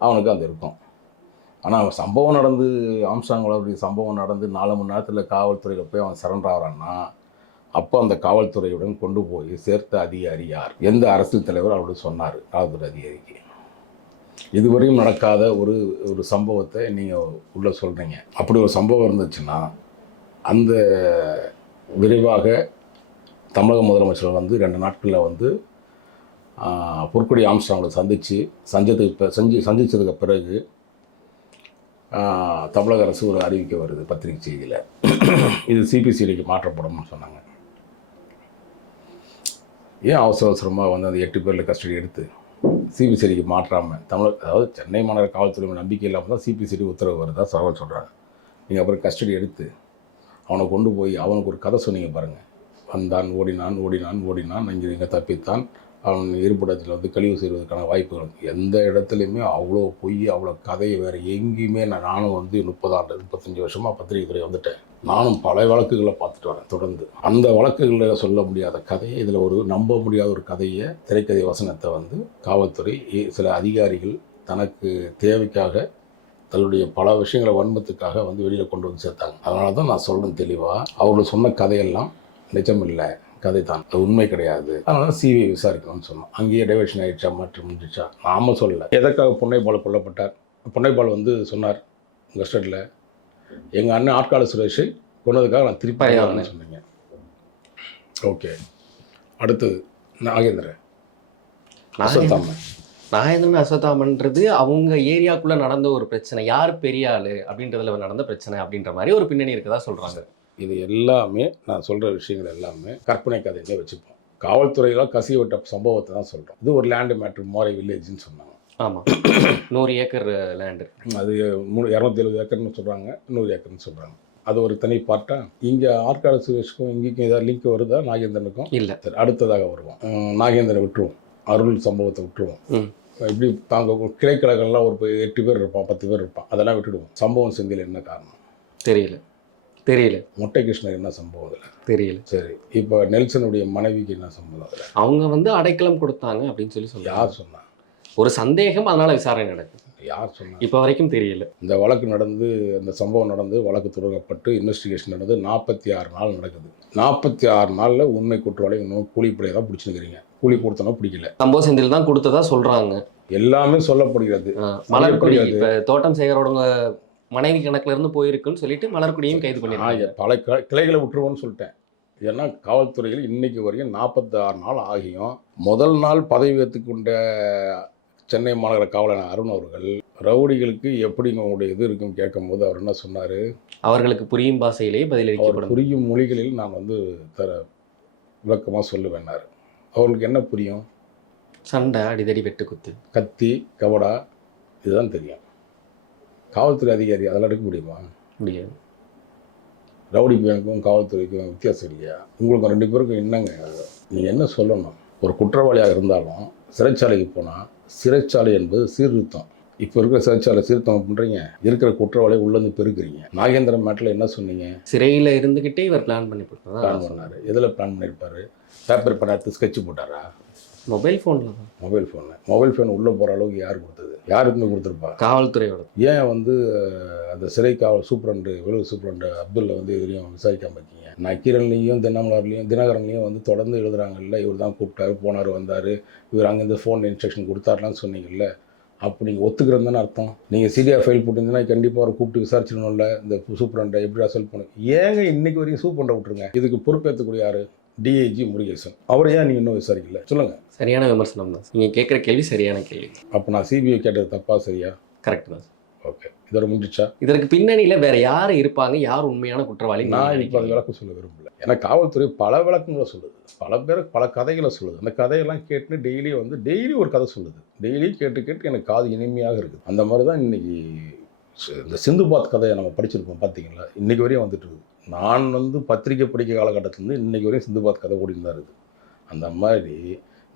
அவனுக்கு அது இருக்கும். ஆனால் அவன் சம்பவம் நடந்து ஆம்சாங்கள அப்படி சம்பவம் நடந்து நாலு மணி நேரத்தில் காவல்துறையில் போய் அவன் சரண்டர் ஆகிறான்னா அப்போ அந்த காவல்துறையுடன் கொண்டு போய் சேர்த்த அதிகாரி யார்? எந்த அரசியல் தலைவர் அவரோட சொன்னார் காவல்துறை அதிகாரிக்கு? இதுவரையும் நடக்காத ஒரு ஒரு சம்பவத்தை நீங்கள் உள்ளே சொல்கிறீங்க அப்படி ஒரு சம்பவம் இருந்துச்சுன்னா அந்த விரைவாக தமிழக முதலமைச்சர் வந்து ரெண்டு நாட்களில் வந்து பொற்கொடி ஆம்ஸ்டாங்களை சந்தித்து சந்தித்ததுக்கு செஞ்சு சந்தித்ததுக்கு பிறகு தமிழக அரசு ஒரு அறிவிக்க வருது பத்திரிகை செய்தியில். இது சிபிசிடிக்கு மாற்றப்படும்னு சொன்னாங்க. ஏன் அவசர அவசரமாக வந்து அந்த எட்டு பேரில் கஸ்டடி எடுத்து சிபிசிடிக்கு மாற்றாமல் தமிழக அதாவது சென்னை மாநகர காவல்துறை நம்பிக்கை இல்லாமல் தான் சிபிசிடி உத்தரவு வருதா சரவல் சொல்கிறாங்க நீங்கள் அப்புறம் கஸ்டடி எடுத்து அவனை கொண்டு போய் அவனுக்கு ஒரு கதை சொன்னீங்க பாருங்கள் வந்தான் ஓடினான் ஓடினான் ஓடினான் இங்கே இங்கே தப்பித்தான் அவன் இருப்பிடத்தில் வந்து கழிவு செய்வதற்கான வாய்ப்புகள் எந்த இடத்துலையுமே அவ்வளோ பொய் அவ்வளோ கதையை வேறு எங்கேயுமே நான் நானும் வந்து முப்பதாண்டு முப்பத்தஞ்சு வருஷமாக பத்திரிகை துறை வந்துட்டேன். நானும் பல வழக்குகளை பார்த்துட்டு வரேன் தொடர்ந்து. அந்த வழக்குகளில் சொல்ல முடியாத கதையை இதில் ஒரு நம்ப முடியாத ஒரு கதையை திரைக்கதை வசனத்தை வந்து காவல்துறை சில அதிகாரிகள் தனக்கு தேவைக்காக தன்னுடைய பல விஷயங்களை வன்மத்துக்காக வந்து வெளியில் கொண்டு வந்து சேர்த்தாங்க. அதனால தான் நான் சொல்கிறேன் தெளிவாக அவர்கள் சொன்ன கதையெல்லாம் நிஜமில்லை. கதை தான் அது உண்மை கிடையாது. அதனால சிபிஐ விசாரிக்கணும்னு சொன்னோம். அங்கேயே டைவர்ஷன் ஆயிடுச்சா மாற்றம் முடிஞ்சிச்சா நாம சொல்லல. எதற்காக பொன்னைப்பால் கொல்லப்பட்டார்? பொன்னைப்பால் வந்து சொன்னார் கஸ்டடியில் எங்கள் அண்ணன் ஆட்கால சுரேஷை கொன்னதுக்காக நான் திருப்பி சொன்னீங்க. ஓகே. அடுத்தது நாகேந்திரன். அஸ்வத்தாமன் நாகேந்திரன் அஸ்வத்தாமன்றது அவங்க ஏரியாக்குள்ள நடந்த ஒரு பிரச்சனை. யார் பெரிய ஆளு அப்படின்றதுல நடந்த பிரச்சனை அப்படின்ற மாதிரி ஒரு பின்னணி இருக்கதா சொல்றாங்க. இது எல்லாமே நான் சொல்கிற விஷயங்கள் எல்லாமே கற்பனை கதையிலே வச்சுப்போம். காவல்துறையில் கசிய விட்ட சம்பவத்தை தான் சொல்கிறோம் இது ஒரு லேண்டு மேட்ரு மோரை வில்லேஜ்னு சொன்னாங்க. ஆமா. நூறு ஏக்கர் லேண்டு அது மூணு இரநூத்தி எழுபது ஏக்கர்னு சொல்கிறாங்க நூறு ஏக்கர்னு சொல்கிறாங்க அது ஒரு தனி பார்ட்டா இங்கே ஆற்காடு சுரேஷ்க்கும் இங்கேயும் ஏதாவது லிங்க் வருதா? நாகேந்திரனுக்கும்? இல்ல. சரி அடுத்ததாக வருவோம். நாகேந்திரனை விட்டுருவோம். அருள் சம்பவத்தை விட்டுருவோம். இப்படி தாங்க கிளைக்கழகம்லாம் ஒரு எட்டு பேர் இருப்பான் பத்து பேர் இருப்பான். அதெல்லாம் விட்டுடுவோம். சம்பவம் செந்தில் என்ன காரணம்? தெரியல. தெரியல. மொட்டை கிருஷ்ணர் என்ன சம்பவம் அதில்? தெரியல. சரி இப்போ நெல்சனுடைய மனைவிக்கு என்ன சம்பவம் அதில்? அவங்க வந்து அடைக்கலம் கொடுத்தாங்க அப்படின்னு சொல்லி சொல்றாங்க யார் சொன்னா? ஒரு சந்தேகம் அதனால விசாரணை நடக்குது. யார் சொன்னா? இப்போ வரைக்கும் தெரியல. இந்த வழக்கு நடந்து இந்த சம்பவம் நடந்து வழக்கு தொடரப்பட்டு இன்வெஸ்டிகேஷன் நடந்து நாற்பத்தி ஆறு நாள் நடக்குது. நாற்பத்தி ஆறு நாளில் உண்மை குற்றவாளி இன்னும் கூலிப்படையை தான் பிடிச்சிருக்கிறீங்க கூலி கொடுத்தனா பிடிக்கல. சம்பவ செந்தில் தான் கொடுத்ததா சொல்றாங்க. எல்லாமே சொல்லப்படுகிறது. மலர்கொடி புரியாது. இப்ப தோட்டம் சேகரோட மனைவி கணக்குல இருந்து போயிருக்குன்னு சொல்லிட்டு மலர்கொடியும் கைது நான் பண்ணிருக்காங்க பல கிளை- கிளைகளை விட்டுருவோன்னு சொல்லிட்டேன். ஏன்னா காவல்துறையில் இன்னைக்கு வரையும் நாற்பத்தி ஆறு நாள் ஆகியும். முதல் நாள் பதவி ஏற்றுக்கொண்ட சென்னை மாநகர காவலர் அருண் அவர்கள் ரவுடிகளுக்கு எப்படிங்க உங்களுடைய இது இருக்குன்னு கேட்கும்போது அவர் என்ன சொன்னார்? அவர்களுக்கு புரியும் பாஷையிலேயே அவர் பதிலளிக்கப்படும் புரியும் மொழிகளில் நான் வந்து தர விளக்கமாக சொல்லுவேன்னாரு அவர்களுக்கு என்ன புரியும்? சண்டை அடிதடி வெட்டு குத்து கத்தி கவடா இதுதான் தெரியும். காவல்துறை அதிகாரி அதெல்லாம் எடுக்க முடியுமா? முடியாது. ரவுடி பையனுக்கும் காவல்துறைக்கும் வித்தியாசம் இல்லையா? உங்களுக்கு ரெண்டு பேருக்கும் என்னங்க? நீங்கள் என்ன சொல்லணும்? ஒரு குற்றவாளியாக இருந்தாலும் சிறைச்சாலைக்கு போனால் சிறைச்சாலை என்பது சீர்திருத்தம். இப்போ இருக்கிற சிறைச்சாலை சீர்திருத்தம் பண்ணுறீங்க இருக்கிற குற்றவாளியை உள்ளேருந்து பெருக்குறீங்க. நாகேந்திரன் மேட்டில் என்ன சொன்னீங்க? சிறையில இருந்துகிட்டே இவர் பிளான் பண்ணி பிளான் பண்ணார். எதில் பிளான் பண்ணியிருப்பாரு பேப்பர் பண்ண எடுத்து ஸ்கெட்ச் போட்டாரா? மொபைல் ஃபோனில் தான். மொபைல் ஃபோனு மொபைல் ஃபோன் உள்ளே போகிற அளவுக்கு யார் கொடுத்தது? யாருக்குமே கொடுத்துருப்பா? காவல்துறையோட. ஏன் வந்து அந்த சிறை காவல் சூப்பரண்டு விழுவு சூப்பரண்டு அப்துல்ல வந்து இதுலையும் விசாரிக்காம இருக்கீங்க? நக்கீரன்லையும் தினமலர்லையும் தினகரன்லையும் வந்து தொடர்ந்து எழுதுறாங்கல்ல இவர் தான் கூப்பிட்டாரு போனார் வந்தார் இவர் அங்கேருந்து ஃபோன் இன்ஸ்ட்ரக்ஷன் கொடுத்தாருலாம் சொன்னீங்கல்ல அப்போ நீங்கள் ஒத்துக்கிறது தானே அர்த்தம். நீங்கள் சிடிஆர் ஃபைல் போட்டிருந்தீங்கன்னா கண்டிப்பாக அவரை கூப்பிட்டு விசாரிச்சிடணும்ல இந்த சூப்பரண்டை எப்படி அசல் பண்ணு. ஏங்க இன்னைக்கு வரைக்கும் சூப்பரண்டை விட்டுருங்க? இதுக்கு பொறுப்பேற்றக்கூடிய யார்? டிஐஜி முருகேசன். அவரை ஏன் நீங்கள் இன்னும் விசாரிக்கல? சொல்லுங்கள் சரியான விமர்சனம் தான். நீங்கள் கேட்குற கேள்வி சரியான கேள்வி. அப்போ நான் சிபிஐ கேட்டது தப்பா சரியா? கரெக்ட் தான். ஓகே இதோட முடிஞ்சிச்சா இதற்கு பின்னணியில வேற யார் இருப்பாங்க? யார் உண்மையான குற்றவாளி? நான் இப்போ அது? விளக்கம் சொல்ல விரும்பல. ஏன்னா காவல்துறை பல விளக்கங்களை சொல்லுது. பல பேர் பல கதைகளை சொல்லுது. அந்த கதையெல்லாம் கேட்டு டெய்லி வந்து டெய்லி ஒரு கதை சொல்லுது. டெய்லி கேட்டு கேட்டு எனக்கு காது இனிமையாக இருக்குது. அந்த மாதிரி தான் இன்னைக்கு இந்த சிந்துபாத் கதையை நம்ம படிச்சிருப்போம் பார்த்தீங்களா இன்னைக்கு வரையும் வந்துட்டு இருக்குது. நான் வந்து பத்திரிக்கை படிக்க காலகட்டத்திலேருந்து இன்னைக்கு வரையும் சிந்துபாத் கதை ஓடிட்டு தான் இருக்குது. அந்த மாதிரி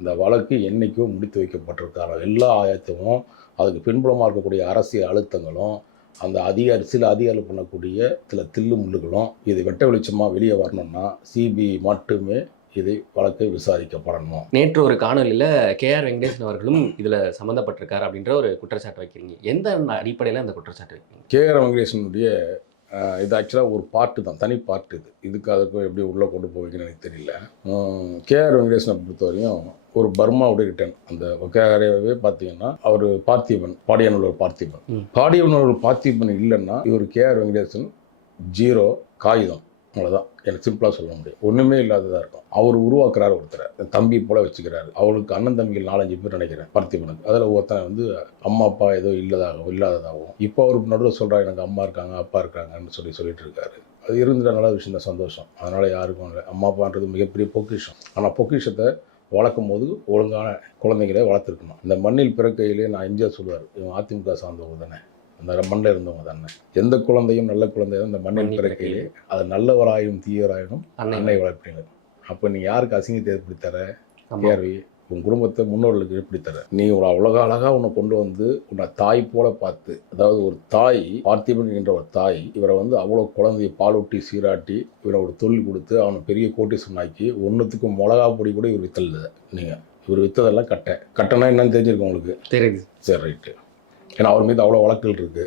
இந்த வழக்கு என்னைக்கோ முடித்து வைக்கப்பட்டிருக்கார? எல்லா ஆயத்தமும் அதுக்கு பின்புலமாக இருக்கக்கூடிய அரசியல் அழுத்தங்களும் அந்த அதிகாரி சில அதிகாரிகள் பண்ணக்கூடிய சில தில்லு முள்ளுகளும் இது வெட்ட வெளிச்சமாக வெளியே வரணும்னா சிபிஐ மட்டுமே இதை வழக்கை விசாரிக்கப்படணும். நேற்று ஒரு காணொலியில கே ஆர் வெங்கடேசன் அவர்களும் இதுல சம்மந்தப்பட்டிருக்காரு அப்படின்ற ஒரு குற்றச்சாட்டு வைக்கிறீங்க. எந்த அடிப்படையில அந்த குற்றச்சாட்டு வைக்கிறீங்க? கே ஆர் வெங்கடேசனுடைய இது ஆக்சுவலாக ஒரு பாட்டு தான் தனி பாட்டு இது. இதுக்கு அதுக்கும் எப்படி உள்ளே கொண்டு போவீங்கன்னு எனக்கு தெரியல. கே ஆர் வெங்கடேசனை பொறுத்தவரையும் ஒரு பர்மாவுடைய ரிட்டர்ன் அந்த ஒக்கையாரவே பார்த்தீங்கன்னா அவர் பார்த்திபன் பாடியனூர் பார்த்திபன். பாடியனூர் பார்த்திபன் இல்லைன்னா இவர் கே ஆர் வெங்கடேசன் ஜீரோ காகிதம். அவ்வளோதான் எனக்கு சிம்பிளாக சொல்ல முடியும். ஒன்றுமே இல்லாததாக இருக்கும். அவர் உருவாக்குறாரு ஒருத்தரை. தம்பி போல வச்சுக்கிறாரு. அவருக்கு அண்ணன் தம்பிகள் நாலஞ்சு பேர் நினைக்கிறேன் பார்த்திபனுக்கு. அதில் ஒருத்தன் வந்து அம்மா அப்பா ஏதோ இல்லதாகவும் இல்லாததாகவும். இப்போ அவருக்கு நடுவில் சொல்கிறார் எனக்கு அம்மா இருக்காங்க அப்பா இருக்காங்கன்னு சொல்லி சொல்லிட்டு இருக்காரு. அது இருந்துட்ட நல்ல விஷயம் தான் சந்தோஷம். அதனால் யாருக்கும் இல்லை. அம்மா அப்பான்றது மிகப்பெரிய பொக்கிஷம். ஆனால் பொக்கிஷத்தை வளர்க்கும் போது ஒழுங்கான குழந்தைங்களே வளர்த்துருக்கணும். இந்த மண்ணில் பிறக்கையிலே நான் எம்ஜிஆர் சொல்லுவார் இவன் அதிமுக சார்ந்தவங்க தானே? அந்த மண்ணில் இருந்தவங்க தானே எந்த குழந்தையும் நல்ல குழந்தையும் இந்த மண்ணில் பிறக்கையிலே அது நல்லவராயும் தீயவராயினும் அன்னை வளர்ப்பீங்க அப்போ நீ யாருக்கு அசிங்கத்தை எப்படி தர. கேள்வி உன் குடும்பத்தை முன்னோர்களுக்கு எப்படி தர நீ ஒரு அவ்வளோ அழகா உன்னை கொண்டு வந்து உன்னை தாய் போல பார்த்து அதாவது ஒரு தாய் பார்த்திபன் என்ற ஒரு தாய் இவரை வந்து அவ்வளோ குழந்தைய பாலூட்டி சீராட்டி இவரை ஒரு தொழில் கொடுத்து அவனை பெரிய கோட்டீஸ்வரனாக்கி ஒன்றுத்துக்கு மிளகா பொடி கூட இவர் வித்தல நீங்கள் இவர் வித்ததெல்லாம் கட்டை. கட்டைனா என்னன்னு தெரிஞ்சிருக்கும் உங்களுக்கு? தெரியுது. சரி ரைட்டு. ஏன்னா அவர் மீது அவ்வளோ வழக்குகள் இருக்குது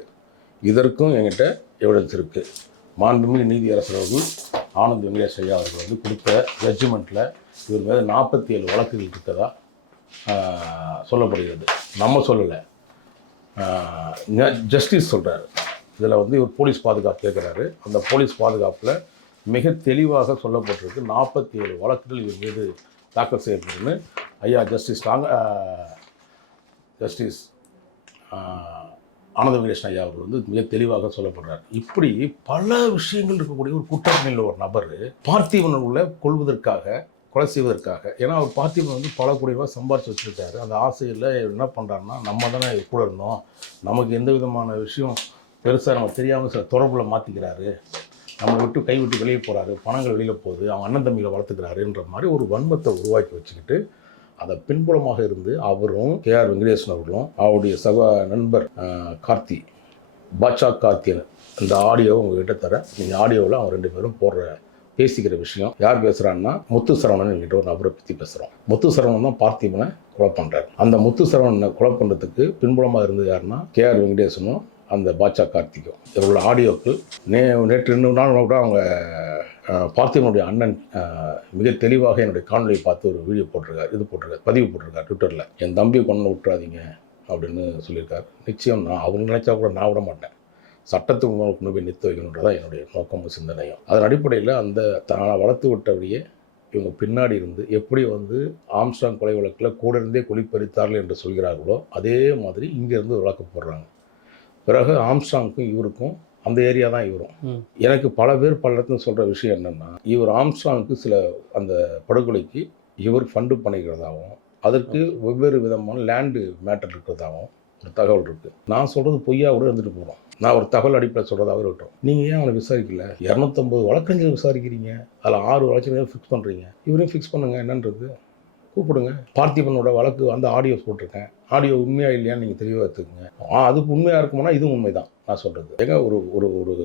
இதற்கும் என்கிட்ட எவிடன்ஸ் இருக்குது மாண்புமிகு நீதியரசர் அவர்கள் ஆனந்த் வெங்கடேஷ் ஐயா அவர்கள் வந்து கொடுத்த ஜட்ஜ்மெண்ட்டில் இவர் மீது நாற்பத்தி ஏழு வழக்குகள் இருக்கதா சொல்லப்படுகிறது. நம்ம சொல்லலை. ஜஸ்டிஸ் சொல்கிறாரு இதில் வந்து இவர் போலீஸ் பாதுகாப்பு கேட்குறாரு அந்த போலீஸ் பாதுகாப்பில் மிக தெளிவாக சொல்லப்பட்டிருக்கு நாற்பத்தி ஏழு வழக்குகள் இவர் மீது தாக்கல் செய்யப்படுதுன்னு ஐயா ஜஸ்டிஸ் தாங்க ஜஸ்டிஸ் ஆனந்த வெங்கடேஷன் ஐயா அவர் வந்து மிக தெளிவாக சொல்லப்படுறார். இப்படி பல விஷயங்கள் இருக்கக்கூடிய ஒரு குற்றத்தில் ஒரு நபர் பார்த்திபன் உள்ள கொள்வதற்காக கொலை செய்வதற்காக. ஏன்னா அவர் பார்த்திபன் வந்து பல கோடி ரூபாய் சம்பாரிச்சு வச்சுருக்காரு. அந்த ஆசையில் என்ன பண்ணுறாருன்னா நம்ம தானே கூட இருந்தோம். நமக்கு எந்த விதமான விஷயம் பெருசாக நம்ம தெரியாமல் சில தொடர்பில் மாற்றிக்கிறாரு நம்மளை விட்டு கை விட்டு வெளியே போகிறாரு பணங்கள் வெளியில் போகுது. அவங்க அண்ணன் தம்பிகளை வளர்த்துக்கிறாருன்ற மாதிரி ஒரு வன்மத்தை உருவாக்கி வச்சுக்கிட்டு அதை பின்புலமாக இருந்து அவரும் கே ஆர் வெங்கடேசன் அவர்களும் அவருடைய சக நண்பர் கார்த்தி பாட்சா கார்த்தியன் இந்த ஆடியோவை உங்ககிட்ட தரேன் நீங்கள் ஆடியோவில் அவங்க ரெண்டு பேரும் போடுற பேசிக்கிற விஷயம் யார் பேசுகிறான்னா முத்து சரவணன் என்கிட்ட ஒரு நபரை பற்றி பேசுகிறோம் முத்து சரவணன் தான் பார்த்திபனை கொலை பண்ணுறாரு அந்த முத்து சரவணனை கொலை பண்ணுறதுக்கு பின்புலமாக இருந்தது யாருன்னா கே ஆர் வெங்கடேசனும் அந்த பாட்ஷா கார்த்திகம். இவரோட ஆடியோக்கள் நே நேற்று இன்னொரு நாள் கூட அவங்க பார்த்திபனுடைய அண்ணன் மிக தெளிவாக என்னுடைய காணொலியை பார்த்து ஒரு வீடியோ போட்டிருக்காரு இது போட்டிருக்காரு பதிவு போட்டிருக்காரு ட்விட்டரில். என் தம்பியை கொண்டு விட்டுறாதீங்க அப்படின்னு சொல்லியிருக்காரு. நிச்சயம் நான் அவங்க நினைச்சா கூட நான் விட மாட்டேன். சட்டத்துக்கு முன்னால் கொண்டு போய் நிறுத்த வைக்கணுன்றதான் என்னுடைய நோக்கமும் சிந்தனையும். அதன் அடிப்படையில் அந்த தானை வளர்த்து விட்டபடியே இவங்க பின்னாடி இருந்து எப்படி வந்து ஆம்ஸ்டாங் கொலை வழக்கில் கூட இருந்தே குளிப்பறித்தார்கள் என்று சொல்கிறார்களோ அதே மாதிரி இங்கேருந்து வழக்கு போடுறாங்க. பிறகு ஆம்ஸ்டாங்க்கும் இவருக்கும் அந்த ஏரியா தான் இவரும். எனக்கு பல பேர் பல இடத்துல சொல்கிற விஷயம் என்னென்னா இவர் ஆம்ஸ்டாங்க்கு சில அந்த படுகொலைக்கு இவர் ஃபண்டு பண்ணிக்கிறதாகவும் அதற்கு வெவ்வேறு விதமான லேண்டு மேட்டர் இருக்கிறதாகவும் ஒரு தகவல் இருக்குது நான் சொல்கிறது பொய்யா கூட இருந்துட்டு போகிறோம் நான் ஒரு தகவல் அடிப்படையில் சொல்கிறதாக இருக்கட்டும். நீங்கள் ஏன் அவனை விசாரிக்கல? இரநூத்தம்பது வழக்கறிஞர் விசாரிக்கிறீங்க. அதில் ஆறு வழக்கறிஞர் ஃபிக்ஸ் பண்ணுறீங்க இவரையும் ஃபிக்ஸ் பண்ணுங்கள் என்னன்றது? கூப்பிடுங்க. பார்த்திபனோட வழக்கு வந்து ஆடியோஸ் போட்டிருக்கேன். ஆடியோ உண்மையா இல்லையான்னு நீங்கள் தெளிவாக எடுத்துக்கோங்க. ஆ அதுக்கு உண்மையாக இருக்குமானா இதுவும் உண்மை தான் நான் சொல்கிறது ஏங்க ஒரு ஒரு ஒரு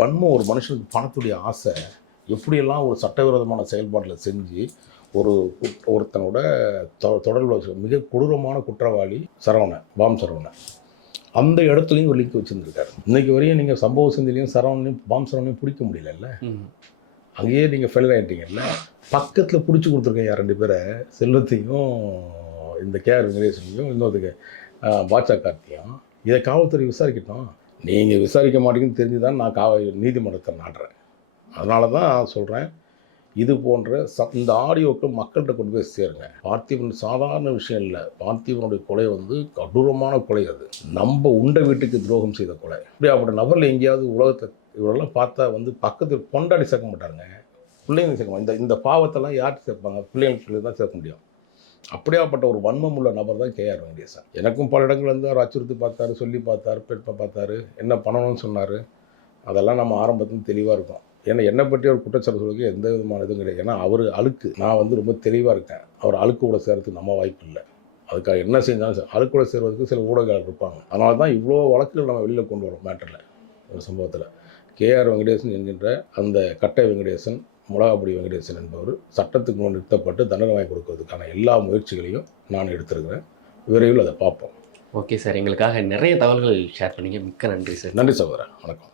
வன்மம் ஒரு மனுஷனுக்கு பணத்துடைய ஆசை எப்படியெல்லாம் ஒரு சட்டவிரோதமான செயல்பாட்டில் செஞ்சு ஒரு ஒருத்தனோட தொ தொடர்பு மிக கொடூரமான குற்றவாளி சரவணன் பாம் சரவணன். அந்த இடத்துலையும் ஒரு லிங்க் வச்சுருந்துருக்காரு. இன்னைக்கு வரையும் நீங்கள் சம்பவ சிந்திலையும் சரவணையும் பாம் சரவணையும் பிடிக்க முடியலல்ல? அங்கேயே நீங்கள் ஃபெயில் ஆகிட்டீங்கல்ல பக்கத்தில் பிடிச்சி கொடுத்துருக்கேன் யார் ரெண்டு பேரை? செல்வத்தையும் இந்த கேஆர் வெங்கடேசனையும் இன்னொருத்துக்கு பாட்சா கார்த்தியும் இதை காவல்துறை விசாரிக்கட்டும். நீங்கள் விசாரிக்க மாட்டீங்கன்னு தெரிஞ்சு தான் நான் காவ நீதிமன்றத்தை நாடுறேன். அதனால தான் சொல்கிறேன் இது போன்ற ச இந்த ஆடியோக்கள் மக்கள்கிட்ட கொண்டு போய் சேருங்க. பார்த்திபன் சாதாரண விஷயம் இல்லை. பார்த்திபனுடைய கொலை வந்து கொடூரமான கொலை அது. நம்ம உண்ட வீட்டுக்கு துரோகம் செய்த கொலை. இப்படி அப்படி நபரில் எங்கேயாவது உலகத்தை இவரெல்லாம் பார்த்தா வந்து பக்கத்தில் கொண்டாடி சேர்க்க மாட்டாருங்க. பிள்ளைங்க சேர்க்க மாட்டாங்க. இந்த இந்த பாவத்தெல்லாம் யார்கிட்ட சேர்ப்பாங்க? பிள்ளைங்களுக்கு தான் சேர்க்க முடியும். அப்படியாப்பட்ட ஒரு வன்மம் உள்ள நபர் தான் கேஆர் வெங்கடேசன். எனக்கும் பல இடங்கள் வந்து அவர் அச்சுறுத்தி பார்த்தாரு சொல்லி பார்த்தாரு பெட்ப பார்த்தாரு என்ன பண்ணணும்னு சொன்னார். அதெல்லாம் நம்ம ஆரம்பத்தில் தெளிவாக இருக்கும். ஏன்னா என்னை பற்றி ஒரு குற்றச்சாட்டு சொல்லுக்கு எந்த விதமான இதுவும் கிடையாது. ஏன்னா அவர் அழுக்கு. நான் வந்து ரொம்ப தெளிவாக இருக்கேன். அவர் அழுக்கு கூட சேர்றதுக்கு நம்ம வாய்ப்பு இல்லை. அதுக்காக என்ன செஞ்சாலும் சரி, சேர்வதற்கு சில ஊடகங்கள் இருப்பாங்க. அதனால தான் இவ்வளோ வழக்குகள் நம்ம வெளியில் கொண்டு வரோம் மேட்டரில். ஒரு சம்பவத்தில். கேஆர் வெங்கடேசன் என்கின்ற அந்த கட்டை வெங்கடேசன் முளகாபுடி வெங்கடேசன் என்பவர் சட்டத்துக்கு முன் நிறுத்தப்பட்டு தண்டனை வாங்கி கொடுக்கறதுக்கான எல்லா முயற்சிகளையும் நான் எடுத்திருக்கிறேன். விரைவில் அதை பார்ப்போம். Okay sir. எங்களுக்காக நிறைய தகவல்கள் ஷேர் பண்ணீங்க. மிக்க நன்றி சார். நன்றி சகோதரன் வணக்கம்.